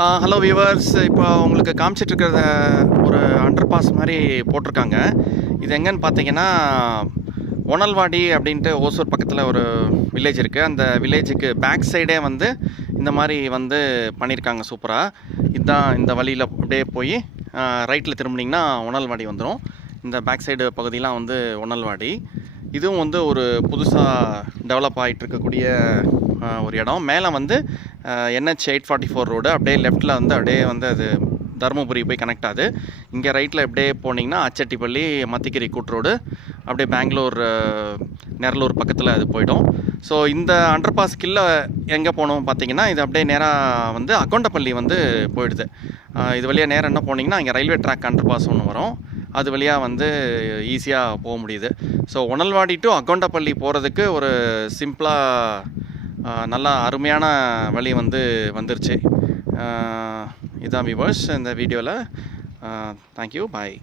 Hello viewers, இப்போ உங்களுக்கு காமிச்சிட்ருக்கிறத ஒரு அண்டர் பாஸ் மாதிரி போட்டிருக்காங்க. இது எங்கன்னு பார்த்தீங்கன்னா, ஒனல்வாடி அப்படின்ட்டு ஓசூர் பக்கத்தில் ஒரு வில்லேஜ் இருக்குது. அந்த வில்லேஜுக்கு பேக் சைடே வந்து இந்த மாதிரி வந்து பண்ணியிருக்காங்க சூப்பராக. இதுதான் இந்த வழியில் அப்படியே போய் ரைட்டில் திரும்பினீங்கன்னா ஒனல்வாடி வந்துடும். இந்த பேக் சைடு பகுதியெலாம் வந்து ஒனல்வாடி. இதுவும் வந்து ஒரு புதுசாக டெவலப் ஆகிட்டு இருக்கக்கூடிய ஒரு இடம். மேலே வந்து NH 844 ரோடு அப்படியே லெஃப்ட்டில் வந்து அப்படியே வந்து அது தருமபுரி போய் கனெக்ட் ஆகுது. இங்கே ரைட்டில் எப்படியே போனீங்கன்னா அச்சட்டிப்பள்ளி மத்திகிரி கூட்ரோடு அப்படியே பெங்களூர் நெரலூர் பக்கத்தில் அது போய்டும். ஸோ இந்த அண்டர் பாஸ் கீழே எங்கே போகணும் பார்த்தீங்கன்னா, இது அப்படியே நேராக வந்து அக்கௌண்டப்பள்ளி வந்து போயிடுது. இது வழியாக நேரம் என்ன போனீங்கன்னா இங்கே ரயில்வே ட்ராக் அண்டர் பாஸ் ஒன்று வரும். அது வழியாக வந்து ஈஸியாக போக முடியுது. ஸோ ஒனல்வாடி டு அக்கௌண்டப்பள்ளி போகிறதுக்கு ஒரு சிம்பிளாக நல்லா அருமையான வழி வந்து வந்துருச்சு. இதான் வியூவர்ஸ் இந்த வீடியோவில். தேங்க்யூ, பாய்.